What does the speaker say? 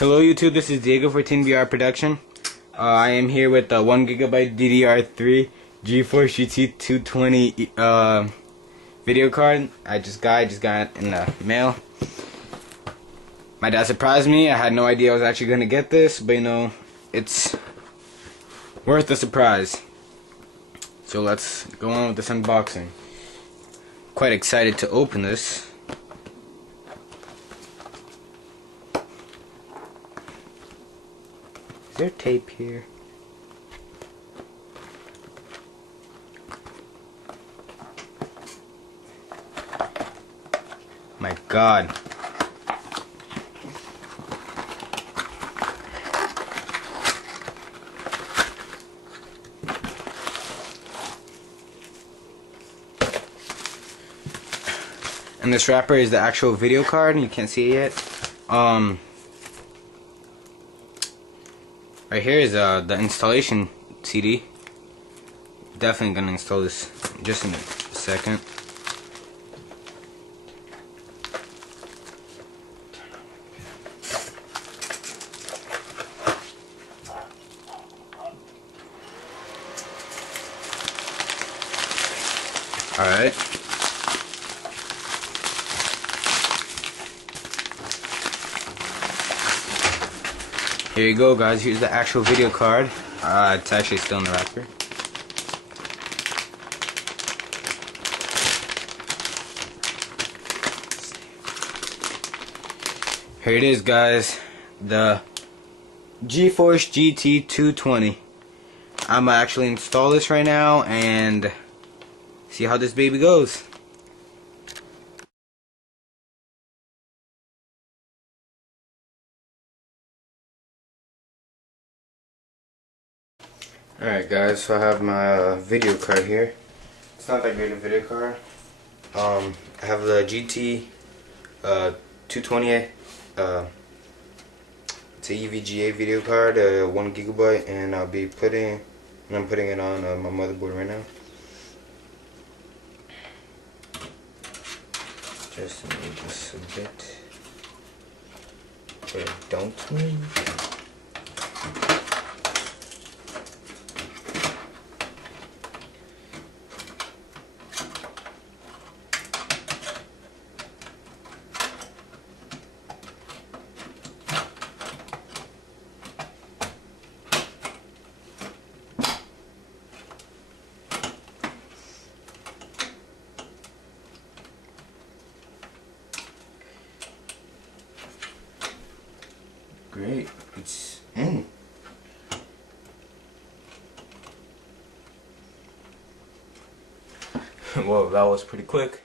Hello YouTube, this is Diego for TNBR Production. I am here with the 1GB DDR3 GeForce GT 220 video card. I just got it in the mail. My dad surprised me. I had no idea I was actually gonna get this, but you know, it's worth the surprise. So let's go on with this unboxing. Quite excited to open this. Is there tape here? My God. And this wrapper is the actual video card. You can't see it yet. Right here is the installation CD. Definitely gonna install this just in a second. Alright. Here you go, guys. Here's the actual video card. It's actually still in the wrapper. Here it is, guys. The GeForce GT 220. I'm gonna actually install this right now and see how this baby goes. Alright guys, so I have my video card here. It's not that great a video card. I have the GT 220. It's a EVGA video card, 1GB, and I'm putting it on my motherboard right now. Just move this a bit. Okay, don't move. Great, it's in. Whoa, that was pretty quick.